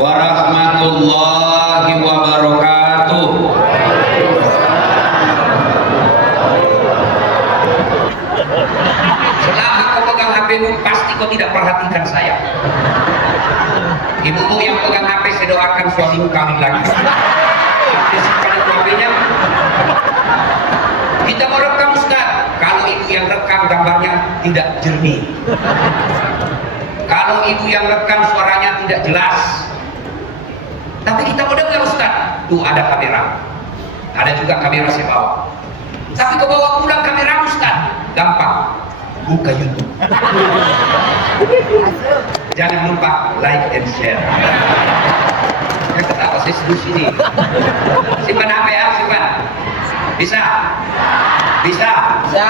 warahmatullahi wabarakatuh. Selama kau pegang HP-mu, pasti kau tidak perhatikan saya. Ibumu yang pegang HP, saya doakan suamimu kawin lagi. Simpan itu HP-nya. Kita mau rekam, Ustaz. Kalau ibu yang rekam gambarnya tidak jernih, kalau ibu yang rekam suaranya tidak jelas, tapi kita mau dengar, Ustaz. Tuh ada kamera, ada juga kamera saya bawa. Tapi kau bawa pulang kamera, Ustaz, gampang, buka YouTube. Jangan lupa like and share. Ya ketawa saya seduh sini. Simpan HP ya, simpan. Bisa? Bisa? Bisa.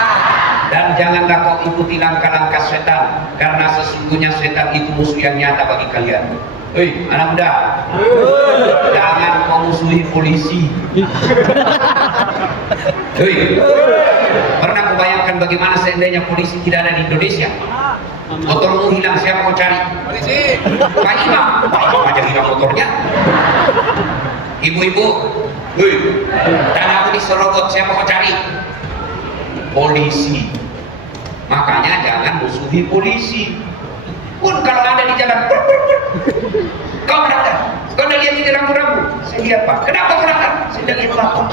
Dan janganlah kau ikuti langkah-langkah setan, karena sesungguhnya setan itu musuh yang nyata bagi kalian. Hei, anak muda, jangan kau musuhi polisi. Hei, pernah kau bayangkan bagaimana seandainya polisi tidak ada di Indonesia? Motormu hilang, siapa mau cari? Polisi. Pak Imam, Pak Imam aja hilang motornya. Ibu-ibu, hei, tanahku diserobot, siapa mau cari? Polisi. Makanya jangan musuhi polisi. Pun kalau ada di jalan, kau berada, kau udah lihat ini rambu-rambu? Saya lihat, Pak. Kenapa kau berada? Saya udah lihat Bapak.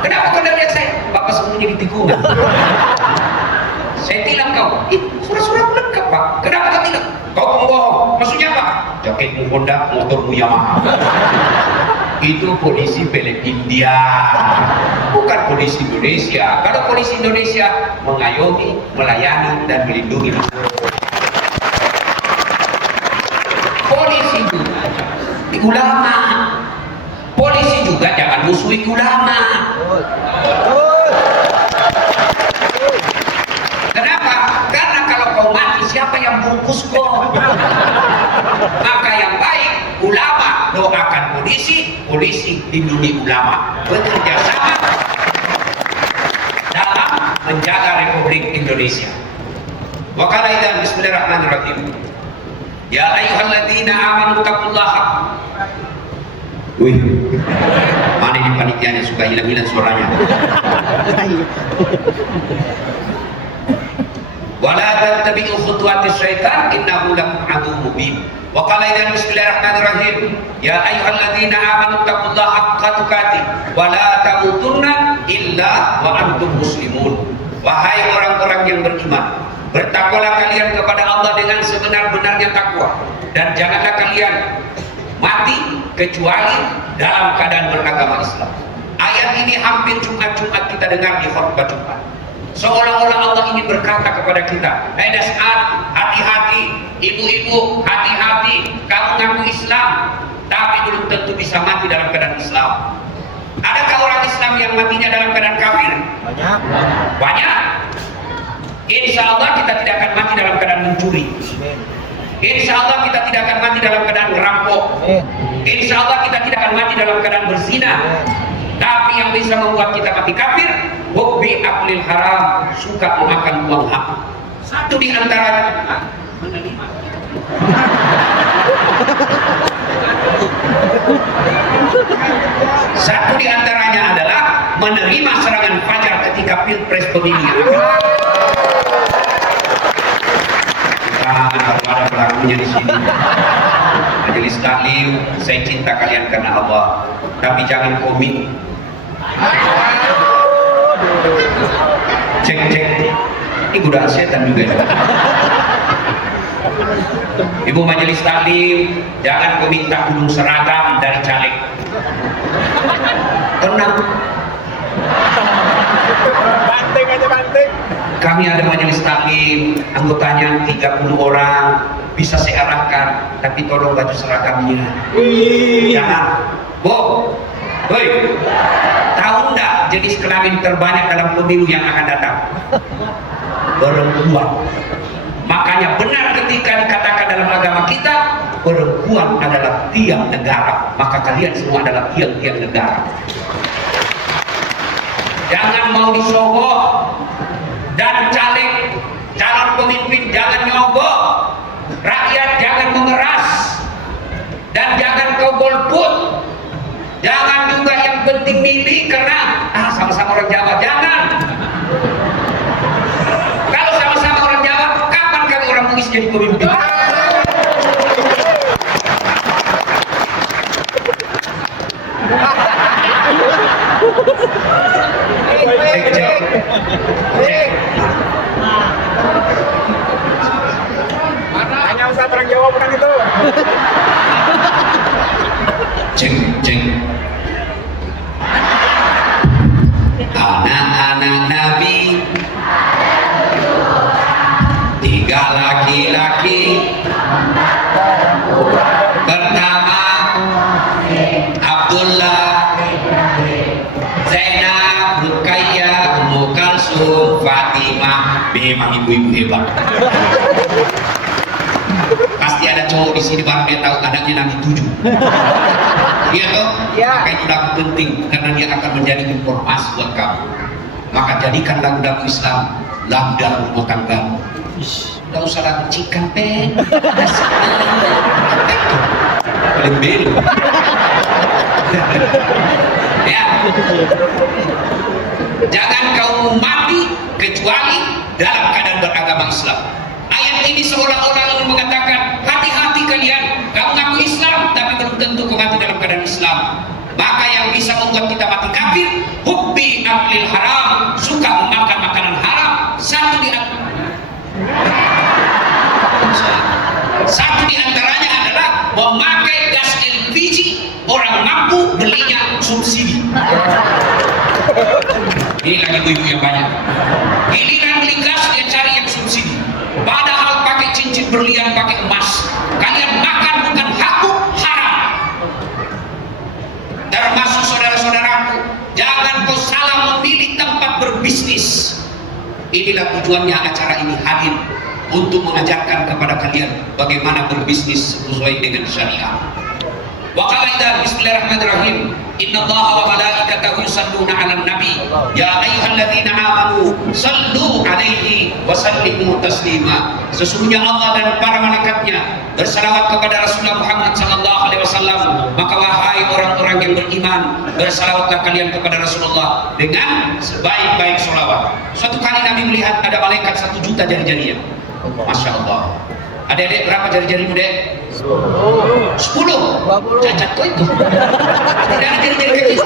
Kenapa kau udah lihat saya? Bapak sembunyi di tikungan. Saya tilang kau. Surat-suratmu lengkap, Pak. Kenapa kau tilang? Kau pembohong. Maksudnya apa? Jaketmu Honda, motormu Yamaha. Itu polisi pelek India, bukan polisi Indonesia. Kalau polisi Indonesia mengayomi, melayani, dan melindungi. Polisi juga ulama. Polisi juga jangan musuhi ulama. Kenapa? Karena kalau kau mati, siapa yang bungkus kau? Maka yang baik, ulama doakan polisi, polisi lindungi ulama. Bekerja sama dalam menjaga Republik Indonesia. Wa qala idzan bismillahirrahmanirrahim. Ya ayyuhalladzina amanu taqullaha. Wih, mana ini panitianya suka hilang-hilang suaranya. Wala tattabi'u khutuwatis syaitan innahu lakum aduwwun mubin. Wa qala idzan bismillahirrahmanirrahim. Ya ayyuhalladzina amanu taqullaha haqqa tuqatih wa la tamutunna illa wa antum muslimun. Wahai orang-orang yang beriman, bertakwalah kalian kepada Allah dengan sebenar-benarnya takwa, dan janganlah kalian mati kecuali dalam keadaan beragama Islam. Ayat ini hampir Jumat-Jumat kita dengar di khutbah Jumat. Seolah-olah Allah ingin berkata kepada kita, "Hei Das'ad, hati-hati, ibu-ibu, hati-hati, kamu ngaku Islam, tapi belum tentu bisa mati dalam keadaan Islam." Adakah orang Islam yang matinya dalam keadaan kafir? Banyak. Banyak. Insya Allah kita tidak akan mati dalam keadaan mencuri. Insya Allah kita tidak akan mati dalam keadaan ngerampok. Insya Allah kita tidak akan mati dalam keadaan berzina. Tapi yang bisa membuat kita mati kafir, hubbi aklil haram, suka memakan uang haram. Satu di antaranya menerima. Satu di antaranya adalah menerima serangan fajar ketika pilpres pemilihan. Ada pelakunya di sini. Majelis taklim, saya cinta kalian karena Allah, tapi jangan komit. Cek, ini godaan setan juga. Ibu majelis taklim, jangan kau minta gunung seragam dari caleg. Tenang. Banting aja, banting. Kami ada majelis taklim, anggotanya 30 orang, bisa saya arahkan, tapi tolong baju seragamnya. Jangan. Woi, tahu enggak jenis kelamin terbanyak dalam pemilu yang akan datang? Perempuan. Makanya benar ketika dikatakan dalam agama kita, perempuan adalah tiang negara, maka kalian semua adalah tiang-tiang negara. Jangan mau disogok, dan caleg, calon pemimpin jangan nyogok, rakyat jangan mengeras. jawab orang itu. Ceng. Anak-anak Nabi, 3 laki-laki. Pertama Abdullah, Zainab, Ruqayyah, Ummu Kalsum, Fatimah. Memang ibu-ibu hebat. Pasti ada cowok di sini baru dia tahu anaknya Nabi 7. Iya toh? Iya. Maka itu lagu penting karena dia akan menjadi informasi buat kamu. Maka jadikan lagu-lagu Islam lagu dalam rumah tangga. Tidak usah lagu cikan pen. Paling belu. Ya. Jangan kau mati kecuali dalam keadaan beragama Islam. Ayat ini seolah-olah ingin mengatakan, hati-hati kalian, kamu ngaku Islam tapi belum tentu kau mati dalam keadaan Islam. Maka yang bisa membuat kita mati kafir, hubbi aklil haram, suka memakan makanan haram. Satu di antaranya adalah memakai gas LPG. Orang mampu belinya subsidi. Ini lagi ibu-ibu yang banyak. Giliran beli gas dia cari yang subsidi. Padahal pakai cincin berlian, pakai emas. Kalian makan bukan hakku, haram. Termasuk saudara-saudaraku, jangan kau salah memilih tempat berbisnis. Inilah tujuannya acara ini hadir, untuk mengajarkan kepada kalian bagaimana berbisnis sesuai dengan syariah. Wa qala bismillahirrahmanirrahim. Innallaha wa malaikatahu yusalluna 'alan nabi ya ayyuhalladzina amanu sallu 'alaihi wa sallimu taslima. Sesungguhnya Allah dan para malaikatnya bersalawat kepada Rasulullah Muhammad sallallahu alaihi wasallam. Maka wahai orang-orang yang beriman, bersalawatlah kalian kepada Rasulullah dengan sebaik-baik salawat. Suatu kali Nabi melihat ada malaikat 1 juta jari-jarinya. Masya Allah. Adik-adik berapa jari-jarimu, Dek? 10. Cacat kok itu. Tidak ada jari-jari kaki.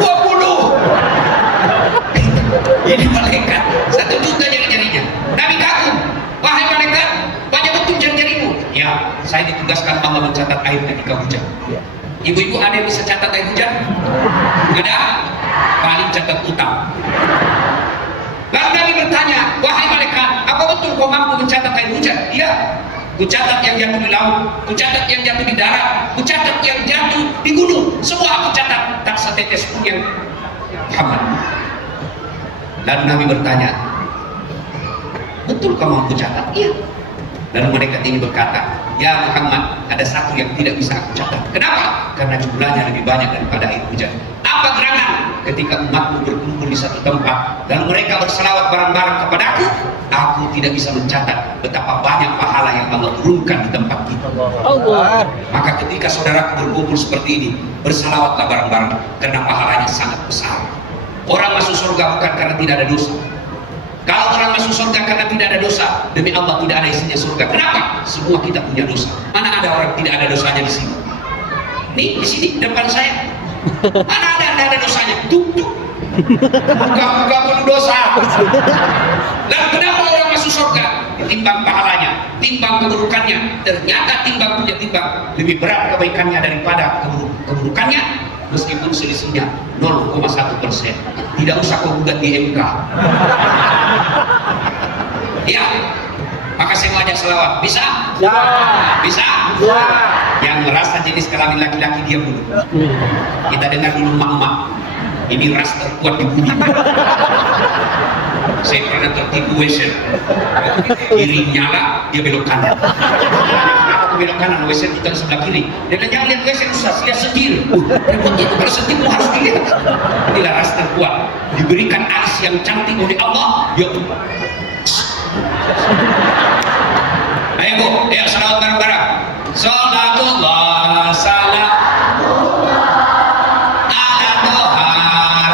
20. Ini malaikat 1 juta jari-jarinya. Nabi kagum. Wahai malaikat, banyak betul jari-jarimu. Ya, saya ditugaskan Allah mencatat air ketika hujan. Ibu-ibu ada yang bisa catat air hujan? Ada? Paling catat utang. Lalu Nabi bertanya, wahai malaikat, apa betul kau mampu mencatat air hujan? Iya. Ku catat yang jatuh di laut, ku catat yang jatuh di darat, ku catat yang jatuh di gunung. Semua aku catat, tak setetes pun yang Muhammad. Lalu Nabi bertanya, betul kau mampu catat? Iya. Lalu malaikat ini berkata, ya Muhammad, ada satu yang tidak bisa aku catat. Kenapa? Karena jumlahnya lebih banyak daripada air hujan. Apa gerangan? Ketika umatmu berkumpul di satu tempat dan mereka berselawat bareng-bareng kepadaku, aku tidak bisa mencatat betapa banyak pahala yang Allah turunkan di tempat itu. Allah. Maka ketika saudaraku berkumpul seperti ini, berselawatlah bareng-bareng karena pahalanya sangat besar. Orang masuk surga bukan karena tidak ada dosa. Kalau orang masuk surga karena tidak ada dosa, demi Allah tidak ada isinya surga. Kenapa? Semua kita punya dosa. Mana ada orang tidak ada dosanya di sini? Nih, di sini depan saya. Mana ada tidak ada dosanya? Tuh. Bukan penuh dosa. Dan kenapa orang masuk surga? Ditimbang pahalanya, timbang keburukannya. Ternyata timbang punya timbang lebih berat kebaikannya daripada keburukannya. Meskipun selisihnya 0,1%. Tidak usah kau gugat di MK. Ya, maka saya mau ajak selawat. Bisa? Ya. Bisa? Ya. Yang merasa jenis kelamin laki-laki diam dulu. Kita dengar dulu emak-emak. Ini ras terkuat di bumi. Saya pernah tertipu Wesel. Kiri nyala, dia belok kanan. Aku belok kanan, Wesel kita di sebelah kiri. Dia bilang, jangan lihat Wesel, susah, lihat setir. Begitu kalau setirmu harus dilihat. Inilah ras terkuat. Diberikan alis yang cantik oleh Allah. Dia ayo Bu, ayo salawat bareng-bareng. Salatullah salam ala Toha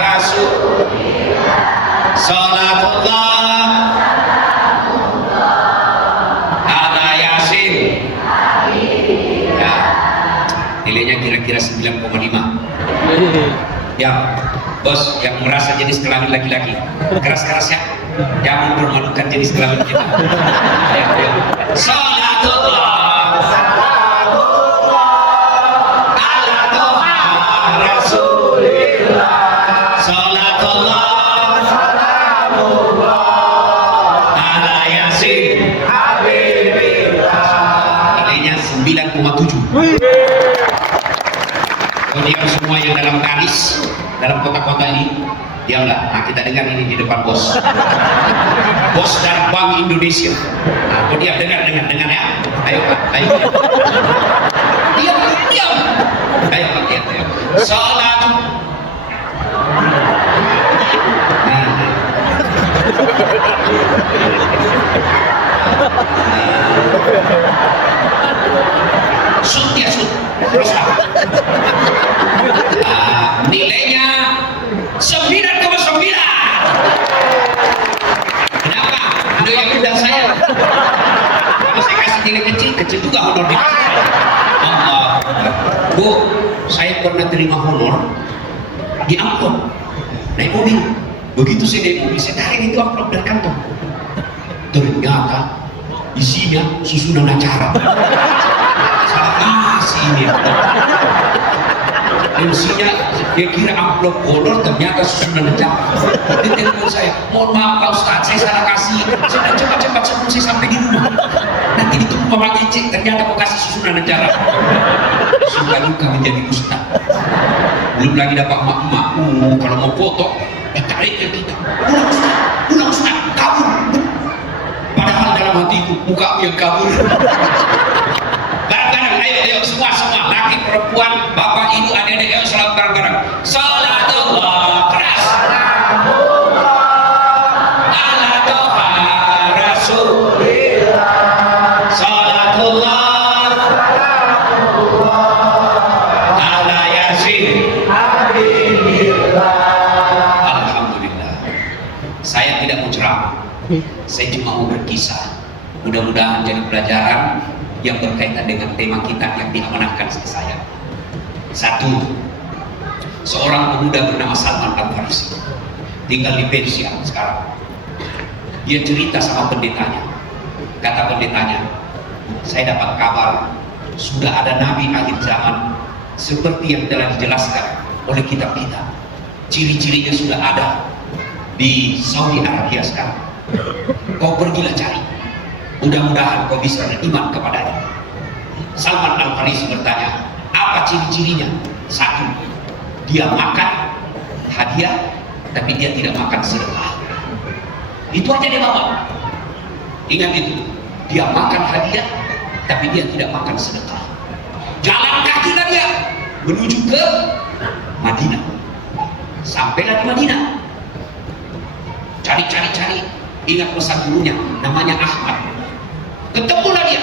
Rasul. Salatullah ala Yasin. Ya, nilainya kira-kira 9,5. Ya, bos yang merasa jenis kelamin laki-laki, keras-keras ya. Jangan mempermalukan jenis kelamin kita. Ayo. 7. Oh, diam semua yang dalam garis, dalam kota-kota ini, diamlah. Nah, kita dengar ini di depan bos. Bos dari Bank Indonesia. Nah, kau diam, dengar ya. Ayo Pak, ayo. Diam. Ayo Pak, diam. Salat. Sud ya sud. Terus apa? Nilainya 9,9. Kenapa? Ada yang undang saya. Kalau saya kasih nilai kecil juga honor dikasih saya. Bu, saya pernah terima honor di amplop naik mobil. Begitu saya naik mobil, saya tarik itu amplop dari kantong. Ternyata isinya susunan acara. Salah kasih ini. Isinya dia kira amplop honor, ternyata susunan acara. Dia telepon saya, mohon maaf Pak Ustadz, saya salah kasih. Saya cepat-cepat sebelum saya sampai di rumah. Nanti ditunggu Mama Ece, ternyata mau kasih susunan acara. Suka luka menjadi ustaz. Belum lagi dapat emak-emak. Kalau mau foto, ditariknya kita. Ulang ustaz, kabur. Padahal dalam hatiku, muka yang kabur. Bareng-bareng, ayo semua, laki, perempuan, bapak, ibu, adik-adik, ayo salam bareng-bareng. Salatullah, keras. Ala toha rasulillah. Salatullah. Ala yasin. Alhamdulillah. Saya tidak mau ceramah. Saya cuma mau berkisah. Mudah-mudahan jadi pelajaran yang berkaitan dengan tema kita yang diamanahkan ke saya. Satu, seorang pemuda bernama Salman Al-Farisi, tinggal di Persia sekarang. Dia cerita sama pendetanya. Kata pendetanya, saya dapat kabar sudah ada nabi akhir zaman seperti yang telah dijelaskan oleh kitab kita. Ciri-cirinya sudah ada di Saudi Arabia sekarang. Kau pergilah cari. Mudah-mudahan kau bisa beriman kepadanya. Salman Al-Farisi bertanya, apa ciri-cirinya? Satu, dia makan hadiah, tapi dia tidak makan sedekah. Itu aja dia bawa. Ingat itu, dia makan hadiah, tapi dia tidak makan sedekah. Jalan kakilah dia menuju ke Madinah. Sampailah di Madinah. Cari. Ingat pesan gurunya, namanya Ahmad. Ketemulah dia.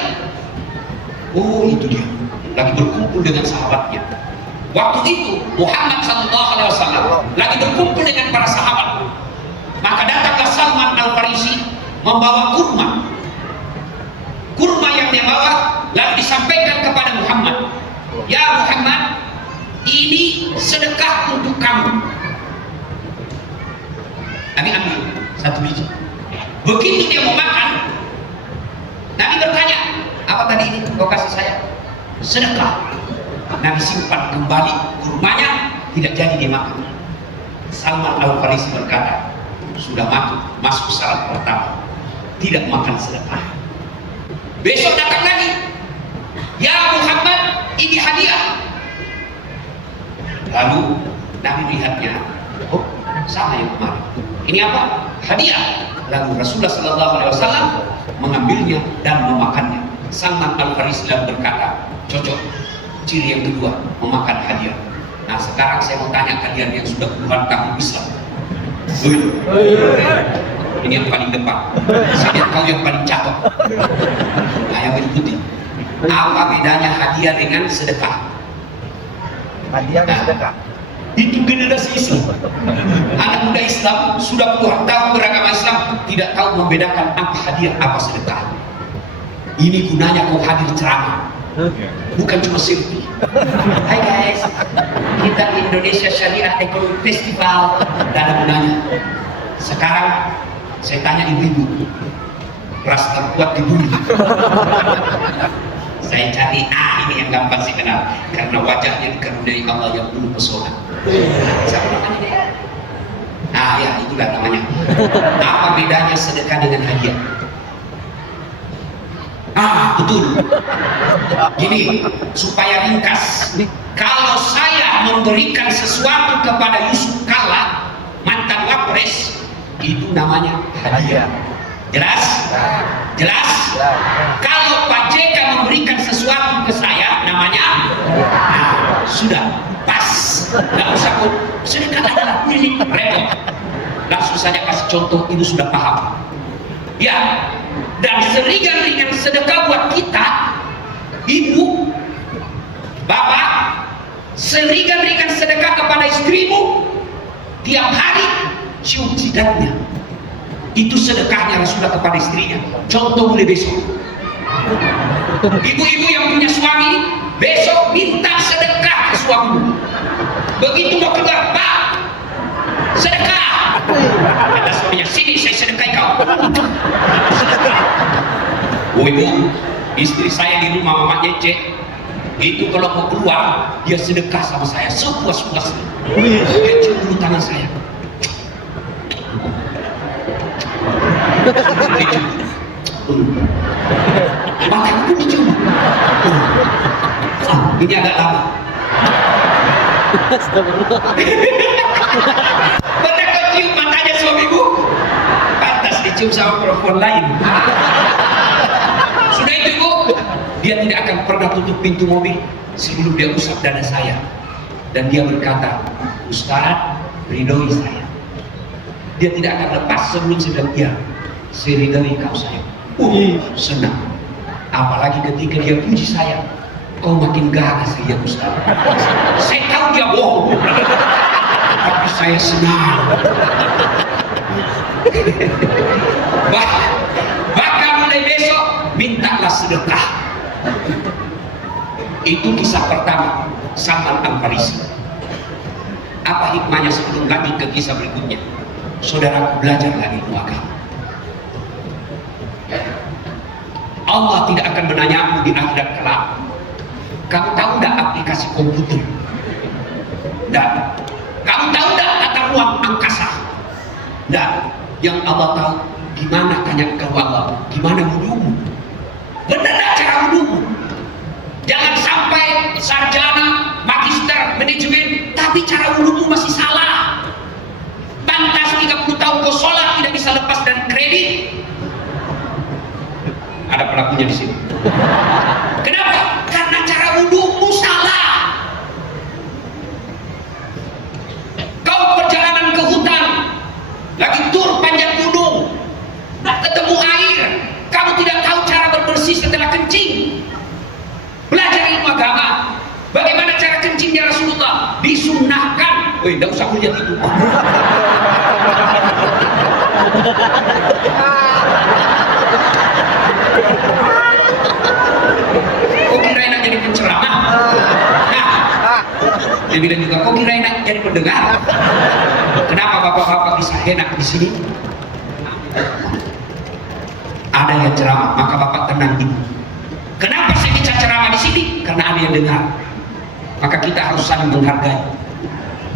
Oh, itu dia. Lagi berkumpul dengan sahabatnya. Waktu itu Muhammad SAW lagi berkumpul dengan para sahabat. Maka datanglah Salman Al-Farisi membawa kurma yang dia bawa, lalu disampaikan kepada Muhammad. Ya Muhammad, ini sedekah untuk kamu. Nabi ambil satu biji. Begitu dia mau makan, Nabi bertanya, apa tadi ini kau kasih saya? Sedekah. Nabi simpan kembali kurmanya, tidak jadi dimakan. Salman Al-Farisi berkata, sudah masuk syarat pertama, tidak makan sedekah. Besok datang lagi, ya Muhammad, ini hadiah. Lalu Nabi melihatnya, oh sama yang kemarin. Ini apa? Hadiah. Lalu Rasulullah SAW mengambilnya dan memakannya. Salman Al-Farisi berkata, cocok. Ciri yang kedua, memakan hadiah. Nah sekarang saya mau tanya kalian yang sudah puluhan tahun Islam. Ini yang paling depan. Saya lihat kau yang paling cakep. Nah yang berikutnya, apa bedanya hadiah dengan sedekah? Hadiah dan sedekah. Itu generasi Islam. Anak muda Islam sudah puluhan tahun beragama Islam tidak tahu membedakan apa hadiah, apa sedekah. Ini gunanya kau hadir ceramah, bukan cuma selfie. Hai guys, kita di Indonesia Syariah Economic Festival. Dan ada gunanya. Sekarang saya tanya ibu-ibu, ras terkuat di bumi. Saya cari, ini yang gampang sih kenal, karena wajahnya dikaruniai Allah yang penuh pesona. Siapa namanya dia? Nah ya itulah namanya. Apa bedanya sedekah dengan hadiah? Betul. Gini, supaya ringkas. Kalau saya memberikan sesuatu kepada Yusuf Kalla, mantan Wapres, itu namanya hadiah. Jelas? Jelas? Kalau Pak JK memberikan sesuatu ke saya, namanya sudah pas. Nggak usah kok sedekah adalah ini repot. Langsung saja kasih contoh, ibu sudah paham. Ya, dan seringan-ringan sedekah buat kita, ibu, bapak, seringan-ringan sedekah kepada istrimu, tiap hari cium jidatnya. Itu sedekahnya Rasulullah kepada istrinya. Contoh mulai besok. Ibu-ibu yang punya suami, besok minta sedekah ke suamimu. Begitu mau keluar, Pak, sedekah. Kata suaminya, sini saya sedekahi kau. Oh ibu, istri saya di rumah Mama Nyece, itu kalau mau keluar, dia sedekah sama saya sepuas-puasnya. Dia cium dulu tangan saya. Maka aku dicium. Ini agak lama. Pernah kau cium matanya suamimu? Pantas dicium sama perempuan lain. Sudah itu ibu, dia tidak akan pernah tutup pintu mobil sebelum dia usap dada saya. Dan dia berkata, Ustaz, ridhoi saya. Dia tidak akan lepas sebelum saya bilang, ya, saya ridhoi kau sayang. Senang. Apalagi ketika dia puji saya, kau makin gagas ya Ustaz. Saya tahu dia bohong, tapi saya senang. Bahkan mulai besok mintalah sedekah. Itu kisah pertama Salman Al-Farisi. Apa hikmahnya sebelum lanjut ke kisah berikutnya? Saudaraku, belajarlah ilmu agama. Allah tidak akan menanyamu di akhirat kelak, kamu tahu tidak aplikasi komputer? Dan kamu tahu tidak tata ruang angkasa? Dan yang Allah tahu, gimana tanya ke Allah, gimana wudumu? Benar tidak cara wudumu? Jangan sampai sarjana, magister, manajemen, tapi cara wudumu masih salah. Pantas 30 tahun kau sholat tidak bisa lepas dari kredit. Ada pelakunya di sini. Kenapa? Karena cara wudumu salah. Kau perjalanan ke hutan, lagi tur panjat gunung, ketemu air, kamu tidak tahu cara berbersih setelah kencing. Belajar ilmu agama. Bagaimana cara kencingnya Rasulullah? Disunnahkan. Woi, tidak usah kulihat itu. Kok kira enak jadi penceramah? Nah, dia bilang juga, kok kira enak jadi pendengar? Kenapa bapak-bapak bisa enak di sini? Ada yang ceramah, maka bapak tenang ibu. Kenapa saya bisa ceramah di sini? Karena ada yang dengar. Maka kita harus saling menghargai.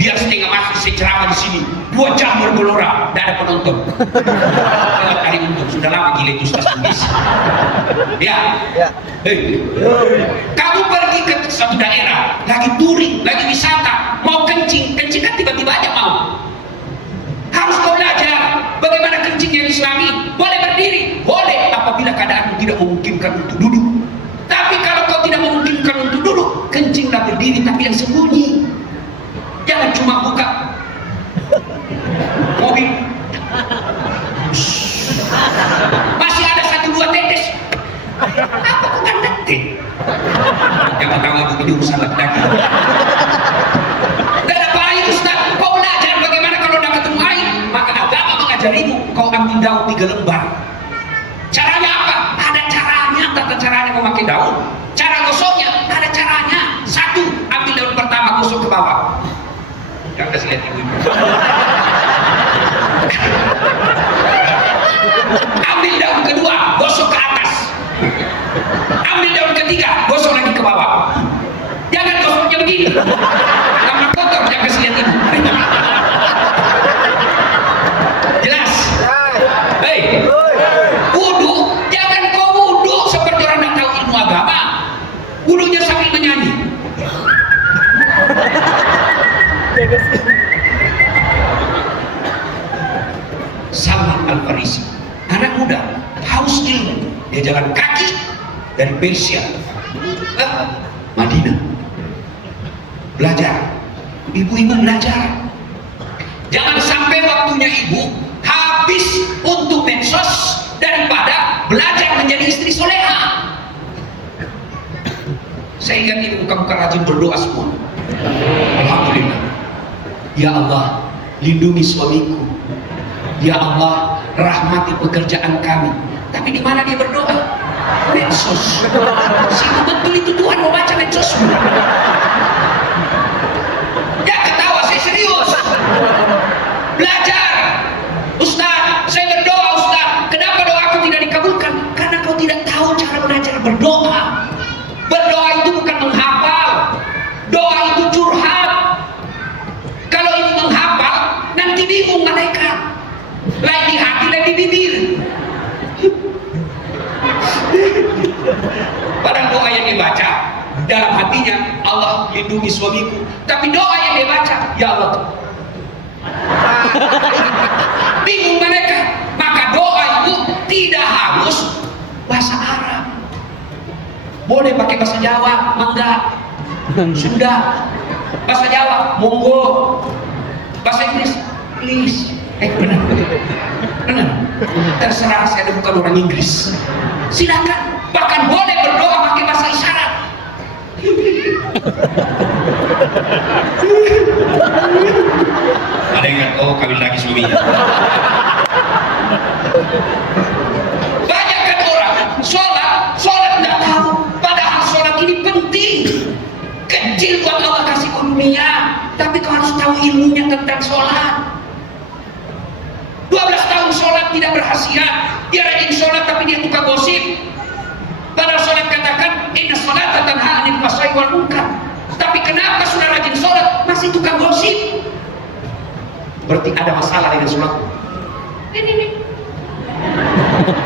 Biar setengah masuk saya ceramah di sini 2 jam bergelora, tidak ada penonton. Kalau kali untung sudah lama gila itu Ustaz Bugis. Ya. Hey. Kamu pergi ke satu daerah, lagi touring, lagi wisata, mau kencing kan tiba-tiba aja mau. Harus kau belajar bagaimana kencing yang Islami. Boleh berdiri, boleh apabila keadaan tidak memungkinkan untuk duduk. Tapi kalau kau tidak memungkinkan untuk duduk, kencinglah berdiri tapi yang sembunyi. Jangan cuma buka mobil, masih ada 1-2 tetes. Apa bukan detik? Yang pertama begini urusan laki-laki. Tidak ada air Ustaz. Kau belajar bagaimana kalau tidak ketemu air. Maka agama mengajarimu, kau ambil daun 3 lembar. Caranya apa? Ada caranya. Tata caranya memakai daun. Cara gosoknya ada caranya. 1, ambil daun pertama, gosok ke bawah. Jangan kasih lihat ibu-ibu. Ambil daun kedua, gosok ke atas. Ambil daun ketiga, gosok lagi ke bawah. Jangan gosoknya begini. Karena kotor, jangan kasih lihat ibu. Jelas? Hei, wudu, jangan kau wudu seperti orang yang tahu ilmu agama. Gurunya sambil menyanyi. Salman Al-Farisi, anak muda, haus ilmu, dia jalan kaki dari Persia ke Madinah, belajar. Ibu-ibu belajar. Jangan sampai waktunya ibu habis untuk medsos daripada belajar menjadi istri soleha. Saya ingat ibu kamu rajin berdoa semua. Alhamdulillah. Ya Allah, lindungi suamiku. Ya Allah, rahmati pekerjaan kami. Tapi di mana dia berdoa? Medsos. Sibuk betul itu Tuhan mau baca medsos. Ya ketawa, saya serius. Belajar. Ustaz, saya berdoa Ustaz. Kenapa doaku tidak dikabulkan? Karena kau tidak tahu cara belajar berdoa. Berdoa itu bukan menghafal. Doa itu curhat. Kalau itu menghafal, nanti bingung malaikat. Lain di hati, lain di bibir. Padahal doa yang dibaca dalam hatinya, Allah lindungi suamiku. Tapi doa yang dia baca, ya Allah, bingung mereka. Maka doa itu tidak harus bahasa Arab. Boleh pakai bahasa Jawa, mangga. Sunda, bahasa Jawa, monggo. Bahasa Inggris, please. Benar. Terserah, saya bukan orang Inggris. Silakan. Bahkan boleh berdoa pakai bahasa isyarat. Ada yang ingat, oh kawin lagi suaminya. Banyak kan orang sholat tidak tahu. Padahal sholat ini penting. Kecil buat Allah kasih dunia, tapi kau harus tahu ilmunya tentang sholat. 12 tahun sholat tidak berkhasiat. Dia rajin sholat tapi dia tukang gosip. Padahal sholat katakan inna sholata tanha 'anil fahsya'i wal munkar. Tapi kenapa sudah rajin sholat masih tukang gosip? Berarti ada masalah dengan sholat. Ini.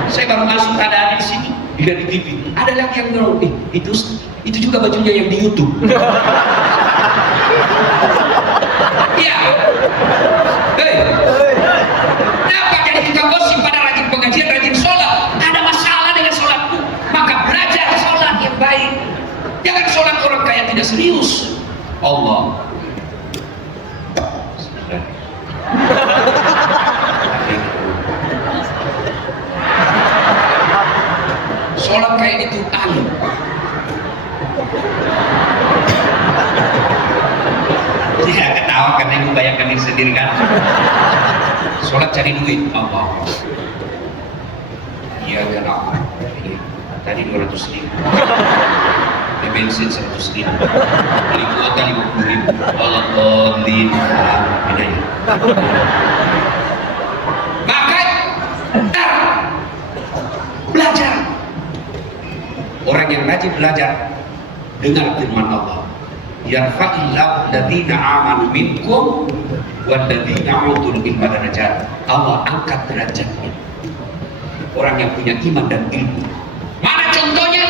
Saya baru masuk keadaan di sini, dilihat di TV. Ada lagi yang bilang, itu juga bajunya yang di YouTube. Iya. Kenapa jadi tukang gosip pada rajin pengajian, rajin sholat? Ada masalah dengan sholatku. Maka belajar sholat yang baik. Jangan sholat orang kaya tidak serius. Allah. Sholat kayak itu alim. Ya ketawa karena ibu bayangkan diri sendiri kan. Sholat cari duit, apa? Iya kenapa? Tadi 200 ribu. Beli bensin 100 ribu. Beli kuota 50 ribu. Allah tolin. Bedanya. Maka belajar. Orang yang rajin belajar, dengar firman Allah. Yarfa'illahu alladziina aamanu minkum walladziina utul ilma darajat. Allah angkat derajatnya orang yang punya iman dan ilmu. Mana contohnya?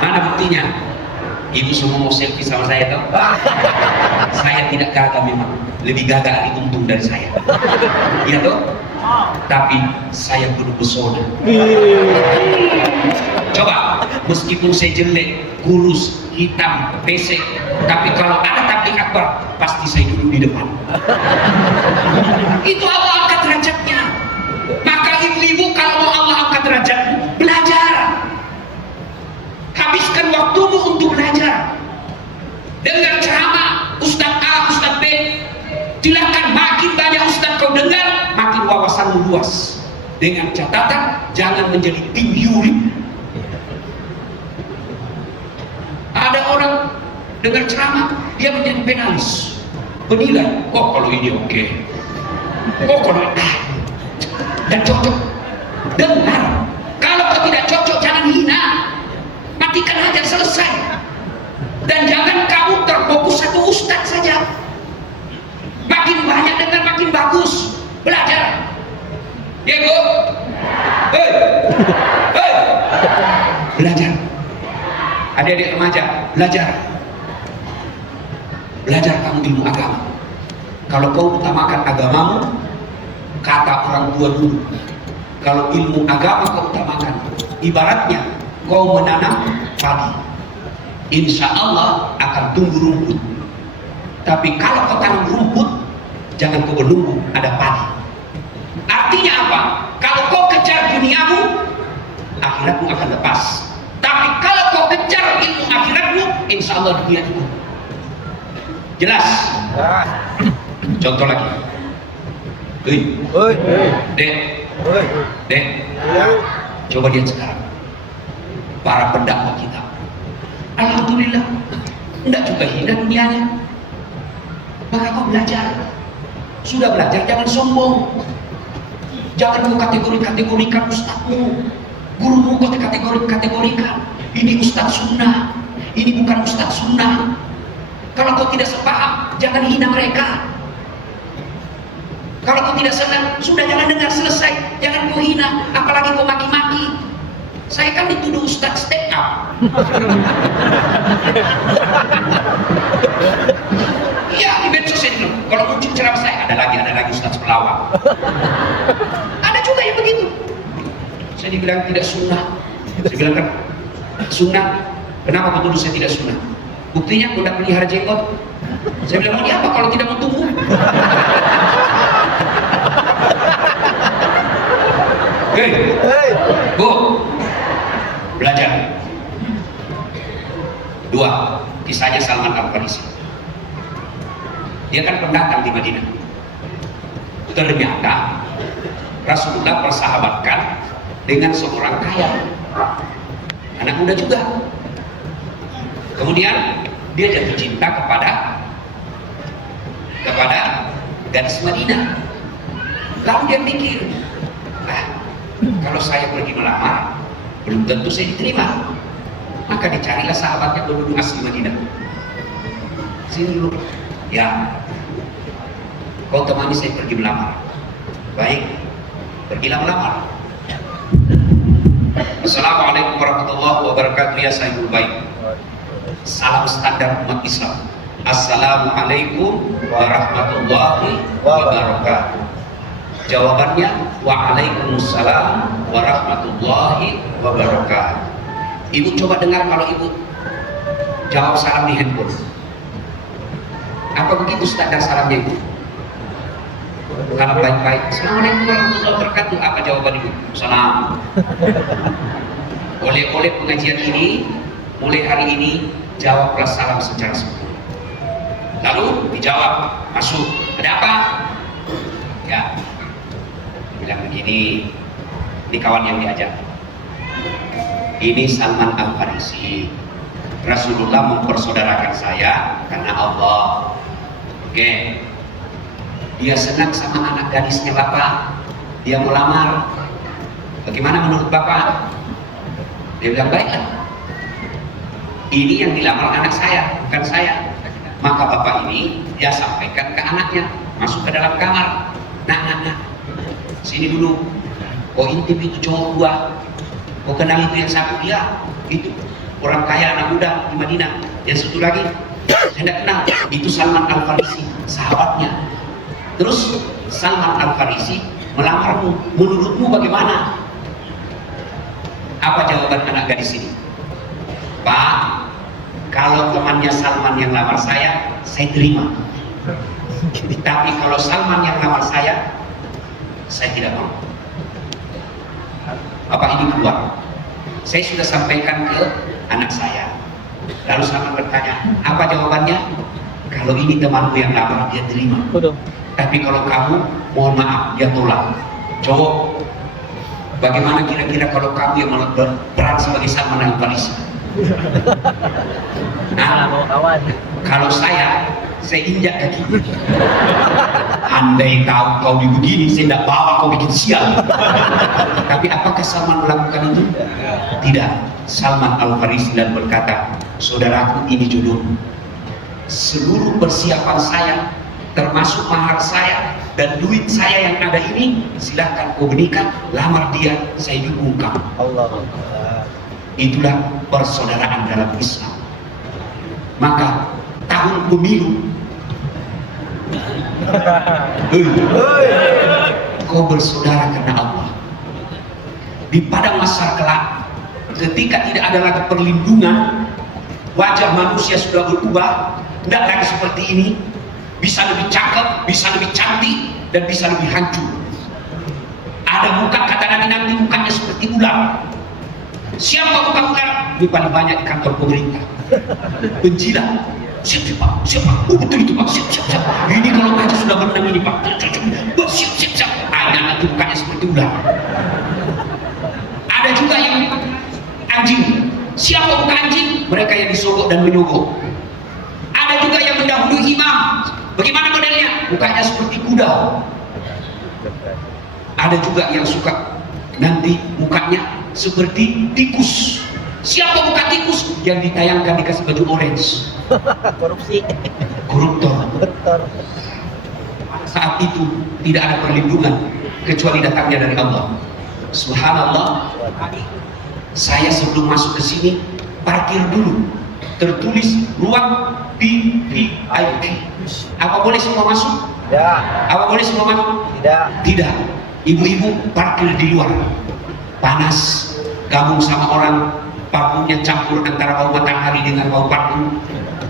Mana buktinya? Ibu semua mau selfie sama saya toh? Saya tidak gagah memang, lebih gagah Ali Untung dari saya. Iya toh? Tapi saya penuh pesona. Coba, meskipun saya jelek, kurus, hitam, pesek, tapi kalau ada tabligh akbar, pasti saya duduk di depan. Itu Allah angkat derajatnya. Maka ibu-ibu kalau mau Allah angkat derajatmu, belajar. Habiskan waktumu untuk belajar. Dengar ceramah Ustaz A, Ustaz B. Silakan, makin banyak Ustaz kau dengar, makin wawasanmu luas. Dengan catatan, jangan menjadi tim yuri. Ada orang dengar ceramah, dia menjadi penalis, penilai. Oh kalau ini oke. Oh kalau dan cocok. Dengar. Kalau kau tidak cocok, jangan hina. Matikan aja, selesai. Dan jangan kamu terfokus satu ustaz saja. Makin banyak dengar makin bagus. Belajar. Ya Bu. Adik-adik remaja, belajar kamu ilmu agama. Kalau kau utamakan agamamu, kata orang tua dulu, kalau ilmu agama kau utamakan, ibaratnya kau menanam padi, insya Allah akan tumbuh rumput. Tapi kalau kau tanam rumput, jangan kau menunggu ada padi. Artinya apa? Kalau kau kejar duniamu, akhiratmu akan lepas. Tapi kalau kau kejar ilmu akhiratmu, insya Allah dunia itu. Jelas? Contoh lagi. Dek, coba lihat sekarang para pendakwah kita. Alhamdulillah, tidak juga hina dunianya. Maka kau belajar. Sudah belajar, jangan sombong. Jangan kau kategorikan ustazmu, gurumu kau kategorikan. Ini ustaz sunnah, ini bukan ustaz sunnah. Kalau kau tidak sepaham, jangan hina mereka. Kalau kau tidak senang, sudah jangan dengar, selesai. Jangan kau hina, apalagi kau maki-maki. Saya kan dituduh ustaz step up. Iya, di medsos ini. Kalau muncul ceramah saya, ada lagi ustaz pelawak. Ada juga yang begitu. Saya dibilang tidak sunnah. Saya bilang kan, sunnah. Kenapa kau tuduh saya tidak sunnah? Buktinya kau tidak pelihara jenggot. Saya bilang, mau apa kalau tidak mau tumbuh? Hei, Bu, belajar. 2, kisahnya Salman Al-Farisi. Dia kan pendatang di Madinah. Ternyata Rasulullah persahabatkan dengan seorang kaya, anak muda juga. Kemudian dia jatuh cinta kepada gadis Madinah. Lalu dia pikir, kalau saya pergi melamar, belum tentu saya diterima. Maka dicarilah sahabatnya penduduk asli Madinah. Sini dulu, ya, kau temani saya pergi melamar. Baik, pergilah melamar. Assalamualaikum warahmatullahi wabarakatuh, ya sahibul bait. Salam standar umat Islam. Assalamualaikum warahmatullahi wabarakatuh. Jawabannya, waalaikumsalam warahmatullahi wabarakatuh. Ibu coba dengar kalau ibu jawab salam di handphone. Apa begitu standar salamnya ibu? Kalau baik-baik, assalamualaikum warahmatullahi wabarakatuh. Apa jawaban ibu? Salam. Oleh pengajian ini, mulai hari ini jawablah salam secara sempurna. Lalu dijawab, masuk. Ada apa? Ya, bilang begini, ini kawan yang diajak. Ini Salman Al-Farisi. Rasulullah mempersaudarakan saya karena Allah. Oke. Dia senang sama anak gadisnya Bapak. Dia mau lamar. Bagaimana menurut Bapak? Dia bilang, baiklah. Ini yang dilamar anak saya, bukan saya. Maka Bapak ini dia sampaikan ke anaknya, masuk ke dalam kamar. Nah. Sini dulu. Kau intip itu cowok gua. Kau kenal itu yang satu, dia itu orang kaya anak muda di Madinah. Yang satu lagi saya tidak kenal, itu Salman Al-Farisi, sahabatnya. Terus Salman Al-Farisi melamarmu, menurutmu bagaimana? Apa jawaban anak gadis ini? Pak, kalau temannya Salman yang lamar saya terima. Tapi kalau Salman yang lamar saya tidak mau. Apa ini keluar? Saya sudah sampaikan ke anak saya. Lalu Salman bertanya, apa jawabannya? Kalau ini temanmu yang lamar, dia terima. Tapi kalau kamu, mohon maaf, dia tolak. Cowok, bagaimana kira-kira kalau kamu yang berperan sebagai Salman Al-Farisi? Nah, kalau saya injak kaki. Andai tahu kau begini, saya tidak bawa kau bikin sial. Tapi apakah Salman melakukan itu? Tidak. Salman Al-Farisi dan berkata, saudaraku, ini jodoh. Seluruh persiapan saya, termasuk mahar saya dan duit saya yang ada ini, silahkan kau berikan, lamar dia, saya dukung kamu. Allah. Itulah persaudaraan dalam Islam. Maka tahun pemilu, kau bersaudara karena Allah. Di padang mahsyar kelak, ketika tidak ada lagi perlindungan, wajah manusia sudah berubah, tidak lagi seperti ini, bisa lebih cakep, bisa lebih cantik, dan bisa lebih hancur. Ada muka, kata Nabi, nanti mukanya seperti ular. Siapa muka ular? Ini paling banyak di kantor pemerintah. Penjilat. Siapa? Siapa? Oh, betul itu Pak. Siap. Ini kalau aja sudah menang ini Pak. Siap. Ada nanti mukanya seperti ular. Ada juga yang anjing. Siapa muka anjing? Mereka yang disogok dan menyogok. Ada juga yang mendahului imam. Bagaimana modelnya? Mukanya seperti kuda. Ada juga yang suka nanti mukanya seperti tikus. Siapa muka tikus? Yang ditayangkan dikasih baju orange. Korupsi. Koruptor. Saat itu tidak ada perlindungan kecuali datangnya dari Allah. Subhanallah. Saya sebelum masuk ke sini parkir dulu. Tertulis ruang VIP. Apa boleh semua masuk? Tidak. Apa boleh semua masuk? Tidak. Tidak. Ibu-ibu parkir di luar. Panas, gabung sama orang, parfumnya campur antara bau matahari dengan bau parfum.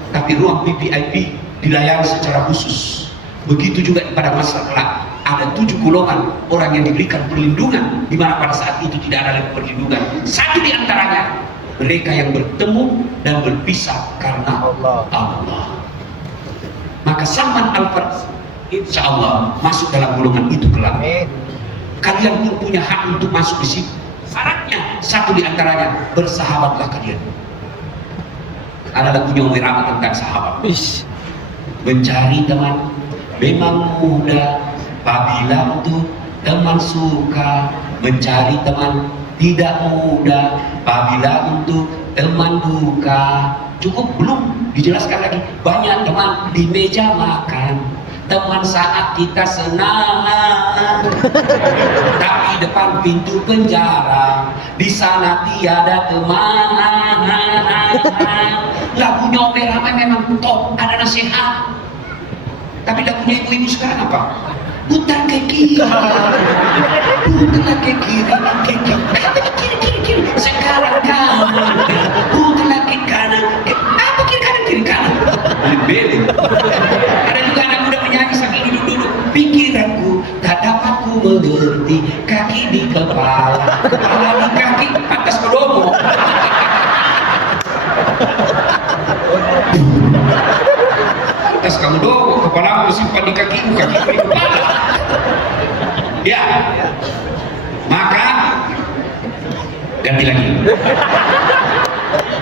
Tapi ruang VIP dilayani secara khusus. Begitu juga pada masa kelak ada 7 golongan orang yang diberikan perlindungan, di mana pada saat itu tidak ada lagi perlindungan. Satu di antaranya mereka yang bertemu dan berpisah karena Allah. Maka Salman Al-Farisi insya Allah masuk dalam golongan itu kelak. Kalian pun punya hak untuk masuk di situ. Syaratnya satu di antaranya, bersahabatlah kalian. Ada lagunya Umi Rahmat tentang sahabat. Mencari teman memang mudah, apabila untuk teman suka. Mencari teman tidak mudah, apabila untuk teman duka. Cukup belum dijelaskan lagi. Banyak teman di meja makan, teman saat kita senang, tapi depan pintu penjara, di sana tiada teman. Lagunya Umi Rahmat memang top, ada nasihat. Tapi lagunya ibu-ibu sekarang apa? Putar ke kiri, putar ke kiri, kiri. Sekarang kamu putar ke kanan, apa kiri kanan? Beli. Ada juga anak muda menyanyi sambil duduk. Pikiranku tak dapat ku mengerti, kaki di kepala, kepala di kaki, atas kodomo. Atas kamu doang, kepala aku simpan di kakimu, kakimu di kepala. Ya, maka ganti lagi.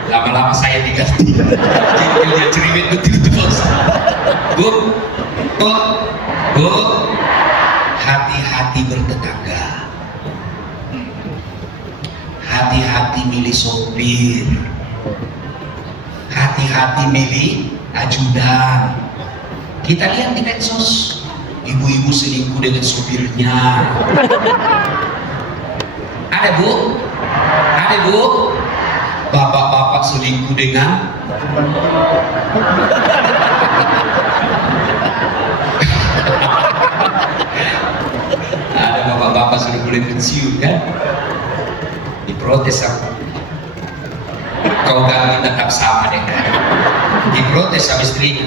Lama-lama saya diganti. Jadi dia cerewet betul bos. Bu, hati-hati bertetangga. Hati-hati milih sopir. Hati-hati milih ajudan. Kita lihat di medsos, ibu-ibu selingkuh dengan sopirnya. Ada bu? Ada bu? Bapak-bapak selingkuh dengan ada bapak-bapak sudah mulai pensiun kan? Diprotes aku. Kau ganti tetap sama deh. Diprotes sama istrinya.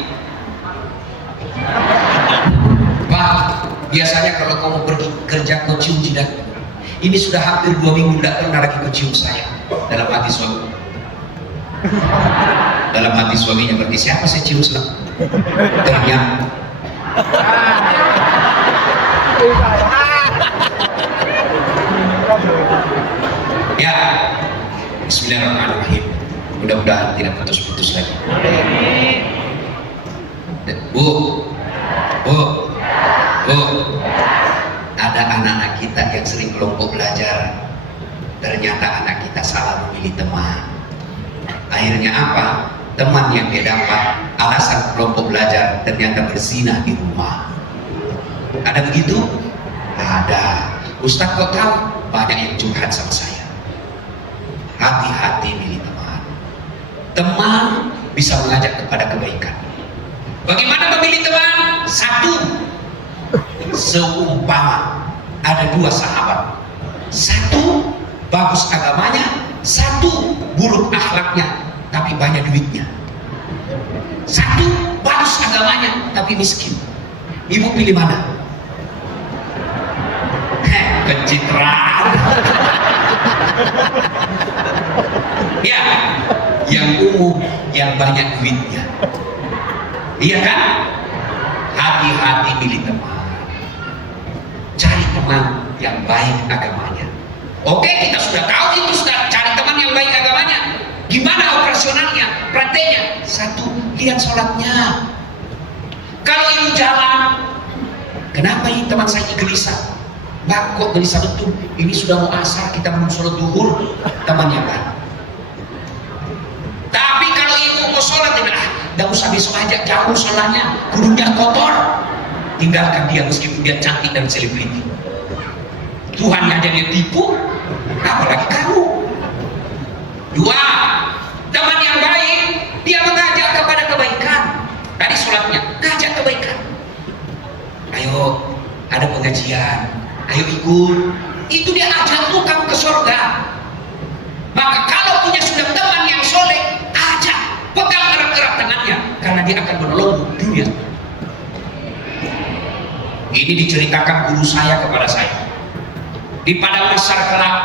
Pak, biasanya kalau kamu pergi kerja kau cium jidat. Ini sudah hampir 2 minggu tidak pernah lagi kau cium saya. Dalam hati suami. Dalam hati suaminya berarti siapa saya cium selama? Ternyata. Ya, Bismillahirrahmanirrahim. Mudah-mudahan tidak putus-putus lagi. Bu, ada anak-anak kita yang sering kelompok belajar. Ternyata anak kita salah memilih teman. Akhirnya apa? Teman yang dia dapat alasan kelompok belajar ternyata berzina di rumah. Ada begitu? Ada. Ustaz kok tahu? Banyak yang curhat sama saya. hati-hati milih teman. Teman bisa mengajak kepada kebaikan. Bagaimana memilih teman? Satu, seumpama ada dua sahabat, satu bagus agamanya, satu buruk akhlaknya tapi banyak duitnya. Satu bagus agamanya tapi miskin. Ibu pilih mana? Pencitraan. Ya, yang umum, yang banyak duitnya. Iya kan? Hati-hati milih teman. Cari teman yang baik agamanya. Oke, kita sudah tahu itu, sudah cari teman yang baik agamanya. Gimana operasionalnya, prakteknya? Satu, lihat sholatnya. Kalau itu jalan, kenapa ini teman saya gelisah? Mbak, kok gelisah betul? Ini sudah mau asar, kita belum sholat duhur. Temannya kan. Tapi kalau ibu mau sholat, tidak usah besok aja, jauh sholatnya, kudunya kotor. Tinggalkan dia meskipun dia cantik dan selebriti. Tuhan aja dia tipu, apalagi kamu. Dua, teman yang baik, dia mengajak kepada kebaikan. Tadi sholatnya, ngajak kebaikan. Ayo, ada pengajian, ayo ikut. Itu dia ajak tuh kamu ke surga. Maka kalau punya sudah teman yang soleh, ajak, pegang erat-erat tangannya, karena dia akan menolong dunia. Ini diceritakan guru saya kepada saya. Di padang mahsyar kelak,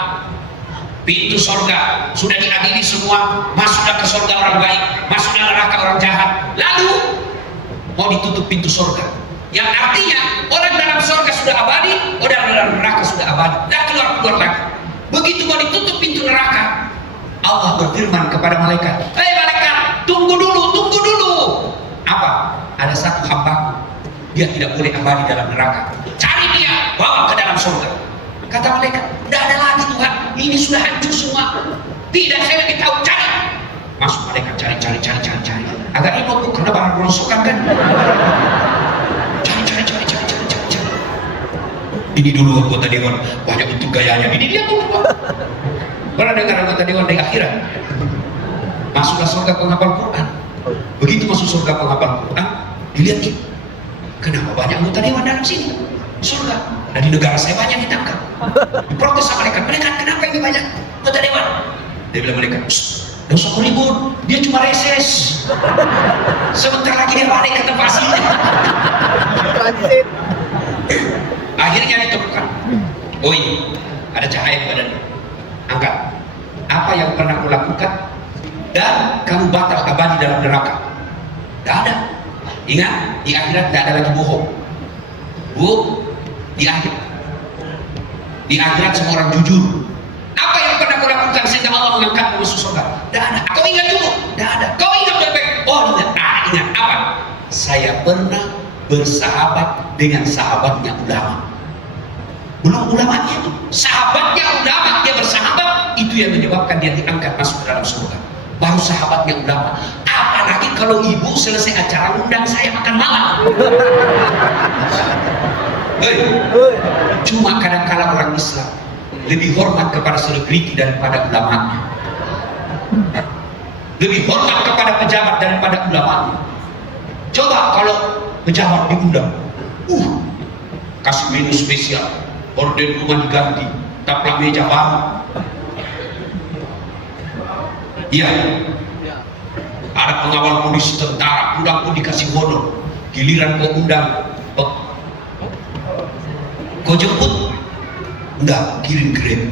pintu surga sudah diadili semua, masuklah ke surga orang baik, masuklah neraka orang jahat. Lalu mau ditutup pintu surga, yang artinya orang dalam surga sudah abadi, orang dalam neraka sudah abadi, dan keluar lagi. Begitu mau ditutup pintu neraka, Allah berfirman kepada malaikat, "Hei malaikat, tunggu dulu. Apa? Ada satu hamba, dia tidak boleh abadi dalam neraka. Cari dia, bawa ke dalam surga." Kata malaikat, tidak ada lagi Tuhan, ini sudah hancur semua. Tidak, saya lebih tahu, cari. Masuk malaikat cari. Agak ribut tuh, karena barang rongsokan kan. Cari. Ini dulu anggota dewan, banyak bentuk gayanya. Ini dia tuh. Pernah dengar anggota dewan di akhirat? Masuklah surga penghafal Quran. Begitu masuk surga penghafal Quran, dilihat nih, kenapa banyak anggota dewan dalam sini? Surga. Dan di negara saya banyak ditangkap. Diprotes sama mereka, kenapa ini banyak anggota dewan? Dia bilang mereka, "Gak usah ribut, dia cuma reses. Sebentar lagi dia balik ke tempat aslinya." Akhirnya ditemukan, oh ini ada cahaya badannya. Angkat. Apa yang pernah kau lakukan dan kamu batal abadi dalam neraka? Tidak ada. Ingat, di akhirat tidak ada lagi bohong. Bu, di akhirat semua orang jujur. Apa yang pernah kau lakukan sehingga Allah mengangkatmu masuk surga? Tidak ada. Kau ingat dulu? Tidak ada. Kau ingat baik-baik? Oh ingat. Ingat apa? Saya pernah bersahabat dengan sahabatnya ulama. Belum ulamanya itu, sahabatnya ulama, dia bersahabat, itu yang menyebabkan dia diangkat masuk ke dalam surga. Baru sahabatnya ulama. Apalagi kalau ibu selesai acara undang saya makan malam. Cuma kadang-kala orang Islam lebih hormat kepada selebriti daripada ulama, lebih hormat kepada pejabat daripada ulama. Coba kalau pejabat diundang, kasih menu spesial, orden rumah diganti, taplak meja baru. Iya, ada pengawal polisi, tentara, undang pun dikasih honor. Giliran kau undang, kau jemput, enggak, kirim grab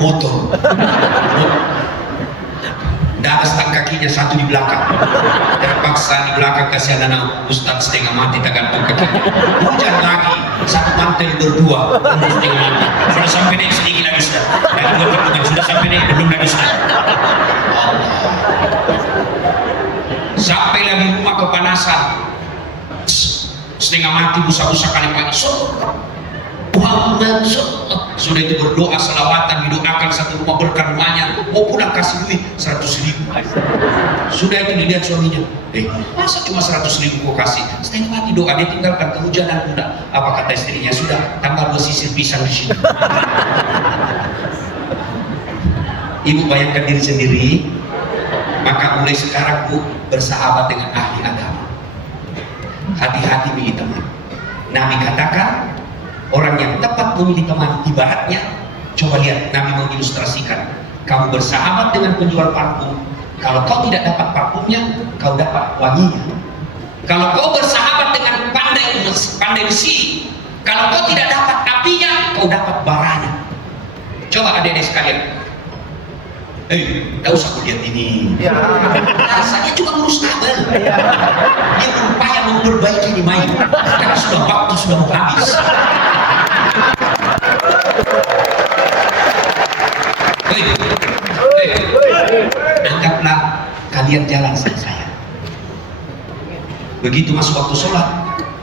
motor. Tidak ada stang kakinya, satu di belakang. Terpaksa di belakang kasih anak Ustadz setengah mati tergantung kakinya. Hujan lagi, satu mantel berdua, setengah mati. Sudah sampai naik sedikit lagi sudah. Lagi dua terbuka, sudah sampai naik belum lagi sudah. Sampai lagi rumah kepanasan, setengah mati busa-busa kali pagi. Muhammad sudah itu berdoa selawatan, didoakan satu rumah berkah rumahnya, mau pulang kasih duit 100.000. Sudah itu dilihat suaminya, masa cuma 100.000 kau kasih? Setengah mati doa, dia tinggalkan kehujanan pula. Apa kata istrinya? Sudah tambah 2 sisir pisang di sini. Ibu bayangkan diri sendiri. Maka mulai sekarang Bu, bersahabat dengan ahli agama. Hati-hati milih teman. Nabi katakan, orang yang tepat memilih teman, ibaratnya, coba lihat, Nabi mengilustrasikan, kamu bersahabat dengan penjual parfum, kalau kau tidak dapat parfumnya, kau dapat wanginya. Kalau kau bersahabat dengan pandai besi, kalau kau tidak dapat apinya, kau dapat baranya. Coba adik-adik sekalian, tak usah kau lihat ini. Ya. Rasanya cuma ngurus kabel. Dia berupaya memperbaiki ini main, karena sudah waktu sudah mau habis. Anggaplah kalian jalan sama saya. Begitu masuk waktu sholat,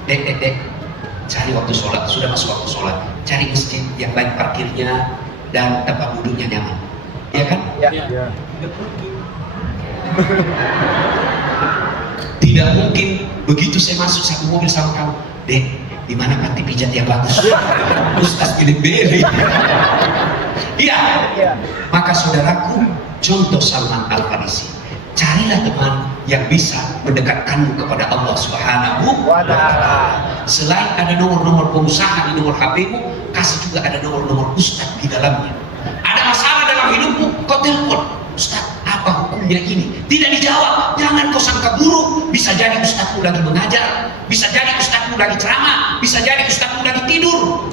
dek, cari waktu sholat. Sudah masuk waktu sholat, cari masjid yang lain parkirnya dan tempat duduknya nyaman. Ya kan? Ya. Tidak mungkin begitu saya masuk satu mobil sama kamu, dek, di mana panti pijat yang bagus? Ustaz pilih-pilih. Iya. Maka saudaraku, contoh Salman Al-Farisi, carilah teman yang bisa mendekatkanmu kepada Allah Subhanahu wa Ta'ala. Selain ada nomor-nomor pengusaha di nomor HP-mu, kasih juga ada nomor-nomor ustaz di dalamnya. Ada masalah dalam hidupmu, kau telepon, Ustaz, apa hukumnya ini? Tidak dijawab, jangan kau sangka buruk. Bisa jadi ustazmu lagi mengajar, bisa jadi ustazmu lagi ceramah, bisa jadi ustazmu lagi tidur.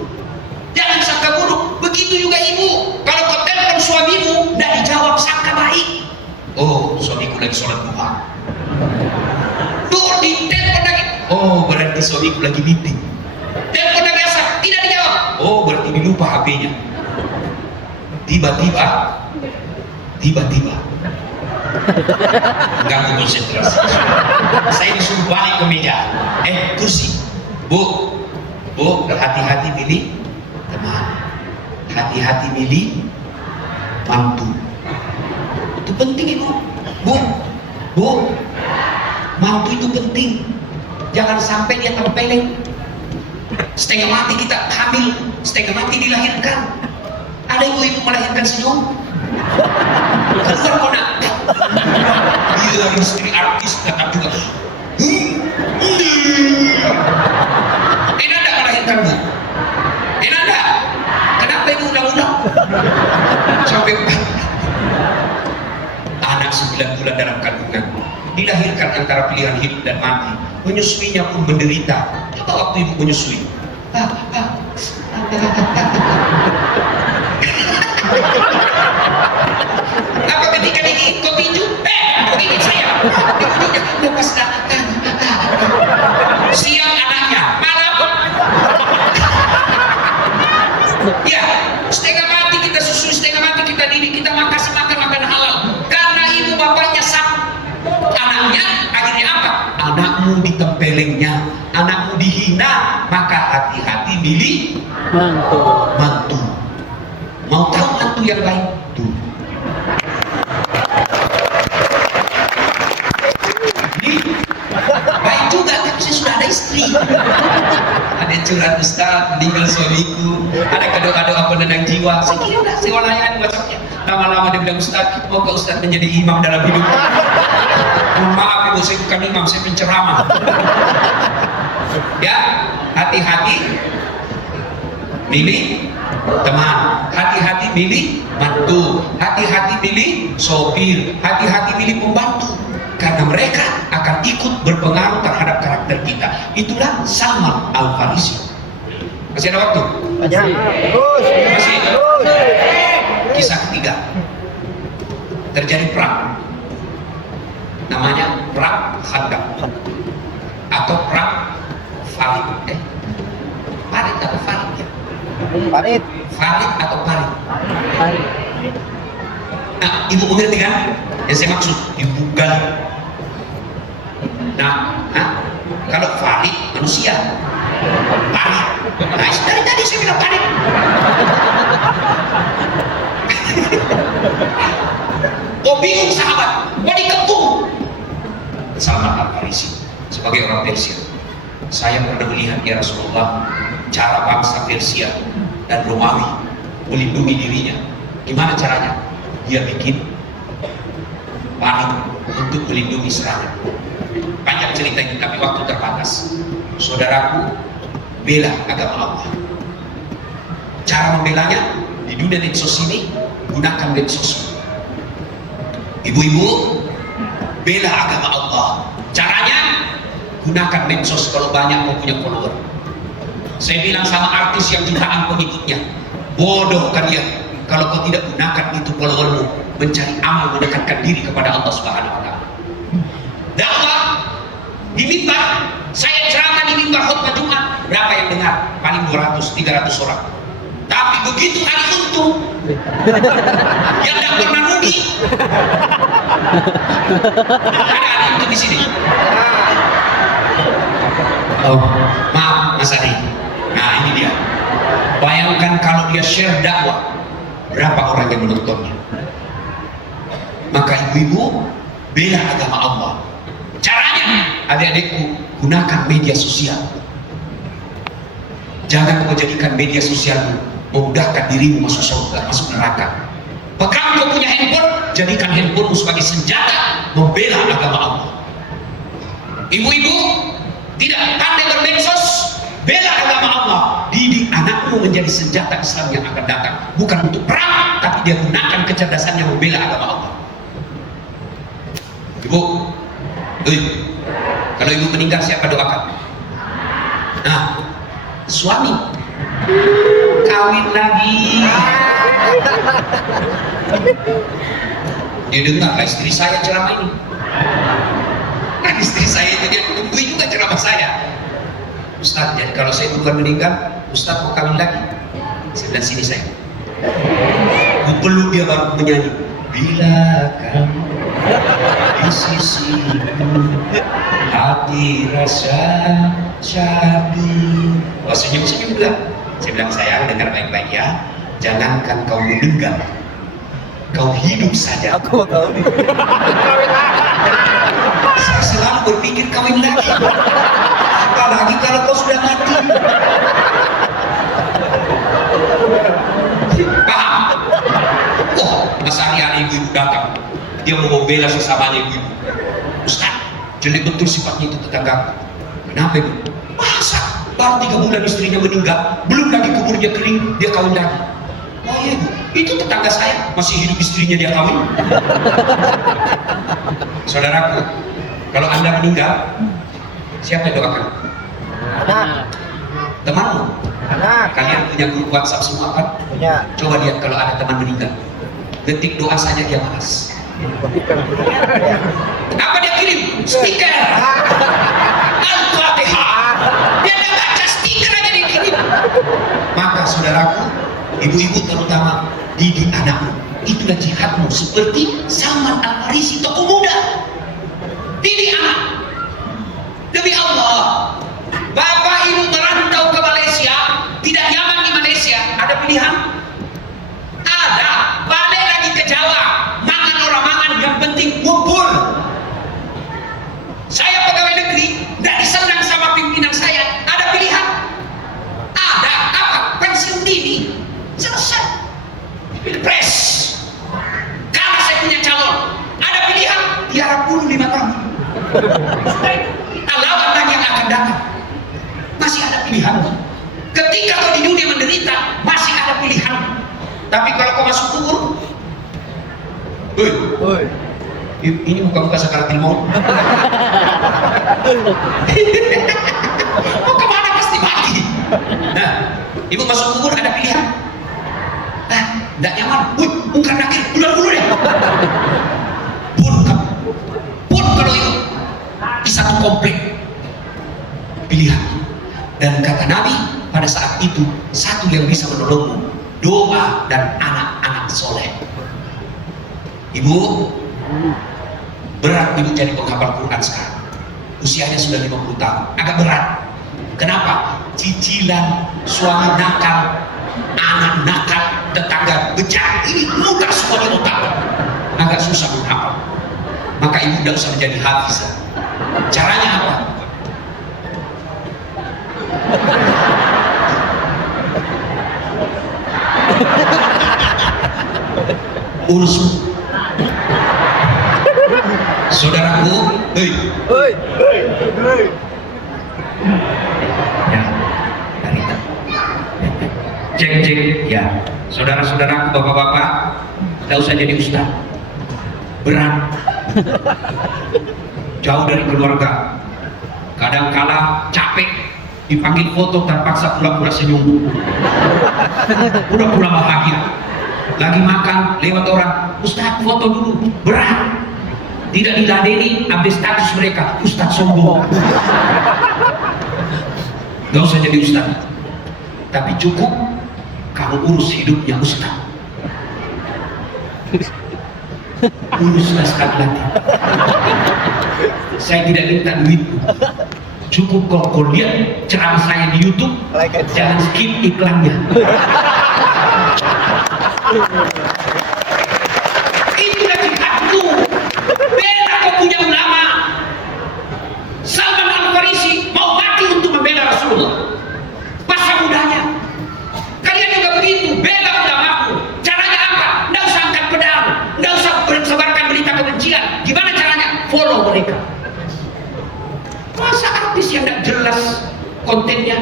Jangan sangka buruk. Begitu juga ibu, kalau kau telepon suamimu, tidak dijawab, sangka baik. Oh, suamiku lagi sholat duha. Tuh, di telepon lagi. Oh, berarti suamiku lagi meeting. Telepon lagi asal, tidak dijawab. Oh, berarti dilupa HP-nya. Tiba-tiba ganggu konsentrasi. Saya disuruh balik ke meja, kursi. Bu, hati-hati milih teman, hati-hati milih mantu. Itu penting ibu. Bu, mantu itu penting. Jangan sampai dia tempeleng. Setengah mati kita hamil, setengah mati dilahirkan. Ada ibu-ibu melahirkan senyum. Keluar kona. Dia istri artis datang juga. Enak tak melahirkan bu? Enak tak? Kenapa ibu undang-undang? Sampai anak 9 bulan dalam kandungan, dilahirkan antara pilihan hidup dan mati. Menyusuinya pun menderita. Coba waktu ibu menyusui. Apa ketika kau tinju? Kau gigit saya. Lepas siang anaknya, malam. Ya, setengah mati kita susui, setengah mati kita didik, kita kasih makan halal. Karena ibu bapaknya sak anaknya, akhirnya apa? Anakmu ditempelengnya, anakmu dihina, maka hati-hati milih mantu. Mau tahu mantu yang lain? Tuh. Ini baik juga, tapi saya sudah ada istri. Ada curhat, Ustaz, meninggal suamiku. Ada kado-kado apa nendang jiwa. Saya kira udah, saya layani WhatsApp-nya. Lama-lama dia bilang, Ustaz, mau ke Ustaz menjadi imam dalam hidup. Maaf ibu, saya bukan imam, saya penceramah. Ya, hati-hati milih teman, hati-hati milih mantu, hati-hati milih sopir, hati-hati milih pembantu, karena mereka akan ikut berpengaruh terhadap karakter kita. Itulah Salman Al-Farisi. Masih ada waktu? Masih. Kisah ketiga, terjadi perang, namanya perang Khandaq atau perang Farid. Farid atau Farid ya? Farid atau Farid? Nah, ibu mengerti kan? Yang saya maksud, ibu gali. Nah, kalau Farid manusia, Farid. Nah, dari tadi saya bilang Farid. Oh bingung sahabat, mau dikepung. Salman Al-Farisi sebagai orang Persia, saya pernah melihat ya Rasulullah cara bangsa Persia dan Romawi melindungi dirinya. Gimana caranya? dia bikin parit untuk melindungi serangan. Banyak cerita ini tapi waktu terbatas. Saudaraku, bela agama Allah. Cara membelanya di dunia medsos ini, gunakan medsos. Ibu-ibu, bela agama Allah. Caranya gunakan medsos kalau banyak mau punya follower. Saya bilang sama artis yang jutaan pengikutnya, bodoh kalian kalau kau tidak gunakan itu followermu mencari amal mendekatkan diri kepada Allah Subhanahu wa taala. Dakwah di mimbar, saya ceramah di mimbar khutbah Jumat, berapa yang dengar? Paling 200-300 orang. Tapi begitu hari untung yang tidak pernah rugi, ada untung di sini. Oh, maaf Mas Adi. Nah ini dia. Bayangkan kalau dia share dakwah, berapa orang yang menontonnya? Maka ibu-ibu, bela agama Allah. Caranya, adik-adikku, gunakan media sosial. Jangan kau jadikan media sosialmu memudahkan dirimu masuk surga, masuk neraka. Pegang kau punya handphone, jadikan handphonemu sebagai senjata membela agama Allah. Ibu-ibu, tidak pandai bermedsos, bela agama Allah. Didik anakmu menjadi senjata Islam yang akan datang, bukan untuk perang, tapi dia gunakan kecerdasannya membela agama Allah. Ibu, kalau ibu meninggal siapa doakan? Nah, suami kawin lagi. Dia dengar istri saya ceramah ini. Nah, istri saya itu dia tungguin juga ceramah saya. Ustaz, jadi kalau saya duluan meninggal, Ustaz mau kawin lagi? Sebelah sini saya. Ku peluk dia baru menyanyi. Bila kamu di sisiku, hati rasa syahdu. Oh, senyum-senyum bilang. Saya bilang, sayang dengar baik-baik ya. Jangankan kau meninggal, kau hidup saja. Aku tahu. Saya selalu berpikir kawin lagi. Apalagi kalau kau sudah mati. Paham? Oh, Mas Ari ada ibu-ibu datang. Dia mau membela sesamanya ibu-ibu. Ustaz, jelek betul sifatnya itu tetangga. Kenapa ibu? Masa? Baru 3 bulan istrinya meninggal, belum lagi kuburnya kering, dia kawin lagi. Oh iya ibu, itu tetangga saya, masih hidup istrinya dia kawin. Saudaraku, kalau anda meninggal, siapa yang doakan? Anak. Temanmu? Anak. Kalian punya grup WhatsApp semua kan? Punya. Coba lihat kalau ada teman meninggal, ketik doa saja dia malas. Apa dia kirim? Stiker. Al-Fatihah. Dia tidak baca stiker aja dia kirim. Maka saudaraku, ibu-ibu terutama, didik anakmu. Itulah jihadmu, seperti Salman Al-Farisi, tokoh muda. Didik anak. Demi Allah, bapak ibu merantau ke Malaysia, tidak nyaman di Malaysia, ada pilihan? Ada. Balik lagi ke Jawa, mangan orang mangan, yang penting ngumpul. Saya pegawai negeri, tidak disenang sama pimpinan saya, ada pilihan? Ada. Apa? Pensiun dini. Selesai. Pilpres. Karena saya punya calon, ada pilihan? Tiarap dulu 5 tahun. Lawan lagi yang akan datang. Masih ada pilihan. Ketika kau di dunia menderita, masih ada pilihan. Tapi kalau kau masuk kubur, Oi. ini muka-muka sakaratil maut. Mau kemana pasti mati. Nah, ibu masuk kubur ada pilihan. Tidak nyaman. Bukan nakir, pulang dulu deh. Pun kalau itu di satu komplek pilihan. Dan kata Nabi pada saat itu satu yang bisa menolongmu, doa dan anak-anak soleh. Ibu, berat ibu jadi penghafal Quran sekarang. Usianya sudah 50 tahun, agak berat. Kenapa? Cicilan suami nakal, anak nakal, tetangga bejat, ini mudah semua di otak. Agak susah menghafal. Maka ibu tidak usah menjadi hafizah. Caranya apa? urus. Saudaraku, Hei. ya, dari cek ya, saudara-saudaraku, bapak-bapak, tidak usah jadi ustaz, berat, jauh dari keluarga, kadang-kala capek, dipanggil foto terpaksa pura-pura senyum, pura-pura bahagia, lagi makan lewat orang, ustaz foto dulu, berat, tidak diladeni, update status mereka, ustaz sombong. Gak usah jadi ustaz, tapi cukup kamu urus hidupnya ustaz, uruslah sekali nanti. Saya tidak minta duitmu, cukup kau lihat ceramah saya di YouTube, jangan skip iklannya. Itulah jihadmu. Bela kau punya ulama. Salman Al-Farisi mau mati untuk membela Rasulullah. Masa mudanya. Kalian juga begitu, bela ulamamu. Caranya apa? Nggak usah angkat pedang, nggak usah sebarkan berita kebencian. Gimana caranya? Follow mereka. Masa artis yang nggak jelas kontennya,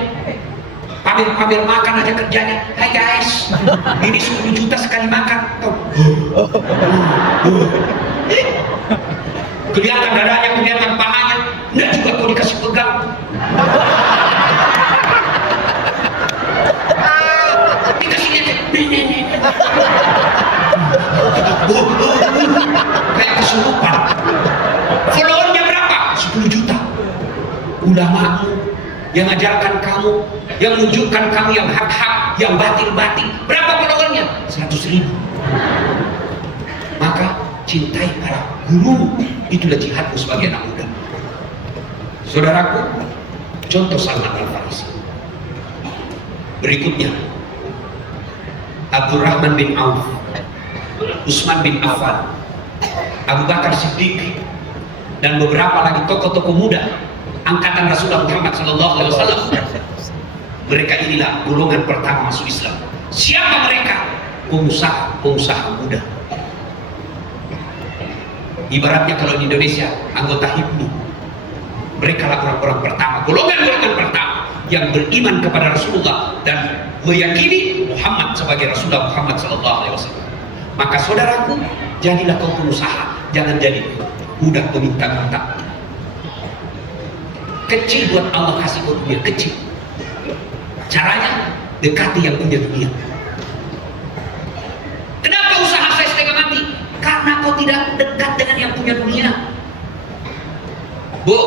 pamer-pamer makan aja kerjanya. Hai guys, ini 10 juta sekali makan. Kelihatan dadanya, kelihatan pahanya, nggak juga kau dikasih pegang. Dikasih aja, kayak kesurupan. Followernya berapa? 10 juta. Ulamamu yang ajarkan kamu, yang menunjukkan kamu yang hak-hak, yang batil-batil, berapa followernya? 100.000. Maka cintai para guru, itulah jihadmu sebagai anak muda. Saudaraku, contoh Salman Al-Farisi. Berikutnya, Abdurrahman bin Auf, Utsman bin Affan, Abu Bakar Siddiq, dan beberapa lagi tokoh-tokoh muda angkatan Rasulullah Muhammad SAW. Mereka inilah golongan pertama masuk Islam. Siapa mereka? Pengusaha muda. Ibaratnya kalau di Indonesia anggota HIPMI, mereka lah orang-orang pertama, golongan pertama yang beriman kepada Rasulullah dan meyakini Muhammad sebagai Rasulullah Muhammad SAW. Maka saudaraku, jadilah kau pengusaha, jangan jadi budak peminta-minta. Kecil buat Allah kasih kau dunia, kecil. Caranya dekati yang punya dunia. Kenapa usaha saya setengah mati? Karena kau tidak dekat dengan yang punya dunia. Bu,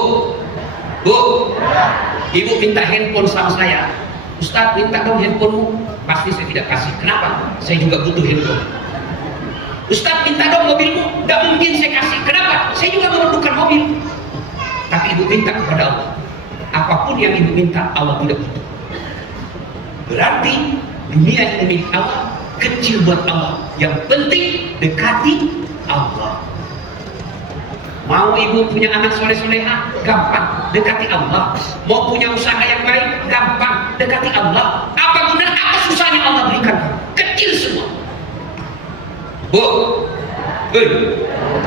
ibu minta handphone sama saya. Ustaz, minta dong handphonemu. Pasti saya tidak kasih. Kenapa? Saya juga butuh handphone. Ustaz, minta dong mobilmu. Gak mungkin saya kasih. Kenapa? Saya juga memerlukan mobil. Tapi ibu minta kepada Allah. Apapun yang ibu minta, Allah tidak butuh. Berarti dunia yang milik Allah kecil buat Allah. Yang penting dekati Allah. Mau ibu punya anak soleh-soleha, gampang, dekati Allah. Mau punya usaha yang baik, gampang, dekati Allah. Apa guna, apa susahnya Allah berikan? Kecil semua. Bu,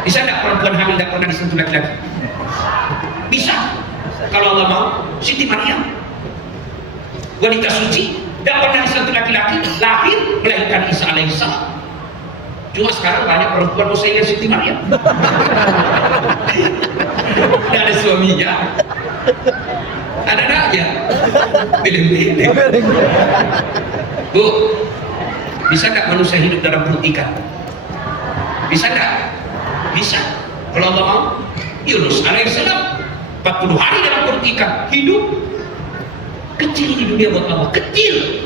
bisa nggak perempuan hamil nggak pernah disentuh laki-laki? Bisa. Kalau Allah mau, Siti Maryam, wanita suci, nggak pernah disentuh laki-laki, lahir melahirkan Isa alaihissalam. Cuma sekarang banyak perempuan mau saya Siti Maryam. Tidak ada suaminya, ada anaknya, pilih-pilih. Bu, bisa nggak manusia hidup dalam perut ikan? Bisa nggak? Bisa. Kalau Allah mau, Yunus alaihissalam 40 hari dalam perut ikan, hidup. Kecil di dunia buat Allah, kecil.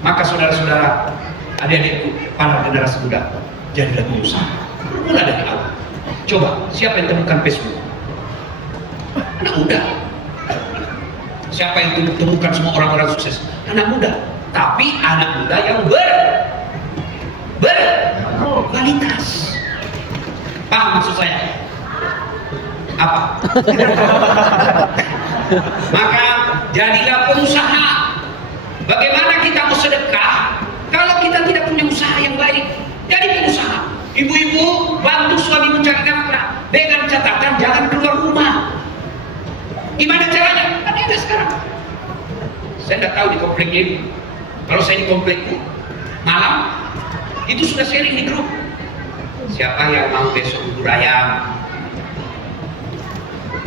Maka saudara-saudara, adik-adikku, para generasi muda, jadilah pengusaha. Mulai dari awal. Coba, siapa yang temukan Facebook? Anak muda. Siapa yang temukan semua orang-orang sukses? Anak muda. Tapi anak muda yang berkualitas. Paham maksud saya? Apa? Maka jadilah pengusaha. Bagaimana kita mau sedekah kalau kita tidak punya usaha yang baik? Jadi pengusaha. Ibu-ibu, bantu suamimu cari nafkah dengan catatan jangan keluar rumah. Gimana caranya? Kan ada sekarang. Saya tidak tahu di komplek ini. Kalau saya di komplekku malam itu sudah sharing di grup. Siapa yang mau besok bubur ayam?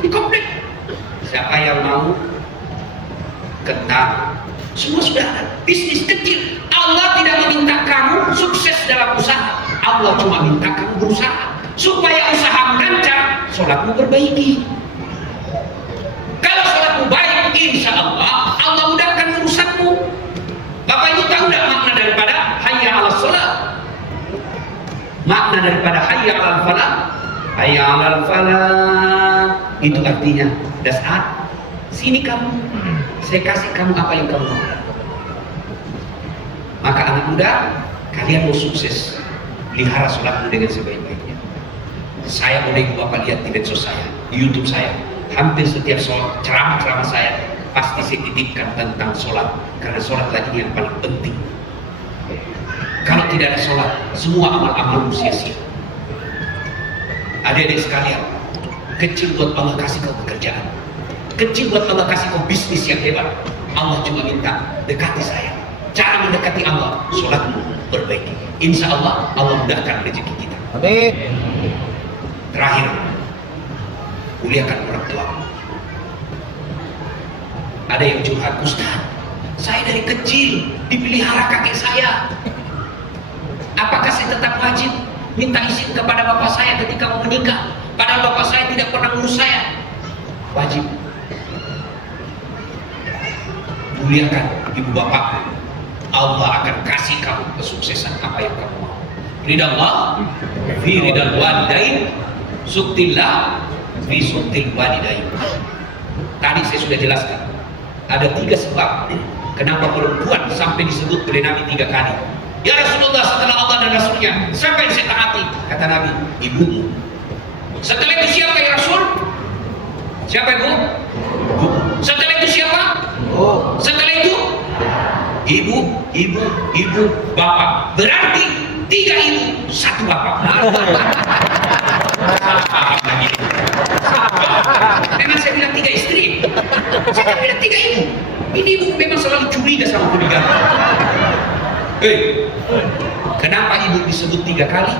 Di komplek. Siapa yang mau kentang? Semua sudah ada. Bisnis kecil. Allah tidak meminta kamu sukses dalam usaha. Allah cuma minta kamu berusaha supaya usaha lancar, sholatmu perbaiki. Kalau sholatmu baik, insya Allah Allah mudahkan urusanmu. Bapak Ibu tahu tidak makna daripada hayya 'alas sholat? Makna daripada hayya 'alal falah? Hayya 'alal falah itu artinya dasar. Sini kamu, saya kasih kamu apa yang kamu mau. Maka anak muda, kalian mau sukses, pelihara sholatmu dengan sebaik-baiknya. Saya boleh Bapak lihat di medsos saya, di YouTube saya, hampir setiap sholat, ceramah-ceramah saya pasti saya titipkan tentang sholat, karena sholat lagi yang paling penting. Kalau tidak ada sholat, semua amal-amalmu sia-sia. Adik-adik sekalian, kecil buat Allah kasih kau pekerjaan, kecil buat Allah kasih kau bisnis yang hebat. Allah cuma minta dekati saya. Cara mendekati Allah, sholatmu perbaiki. Insya Allah Allah mudahkan rezeki kita. Amin. Terakhir, muliakan orang tua. Ada yang curhat, Ustaz, saya dari kecil dipelihara kakek saya. Apakah saya tetap wajib minta izin kepada bapak saya ketika mau menikah? Padahal bapak saya tidak pernah ngurus saya. Wajib. Muliakan ibu bapak. Allah akan kasih kamu kesuksesan apa yang kamu mau. Ridha Allah fi ridal walidain, suktillah fi suktil walidain. Tadi saya sudah jelaskan. Ada 3 sebab kenapa perempuan sampai disebut oleh Nabi 3 kali. Ya Rasulullah, setelah Allah dan Rasulnya siapa yang saya taati? Kata Nabi, ibumu. Setelah itu siapa ya Rasul? Siapa ibu? Ibu. Setelah itu siapa? Oh. Setelah itu ibu, bapak. Berarti 3 ibu, 1 bapak. Salah paham lagi. Memang saya bilang 3 istri. Saya bilang 3 ibu. Ini ibu memang selalu curiga sama peninggalan. Kenapa ibu disebut 3 kali?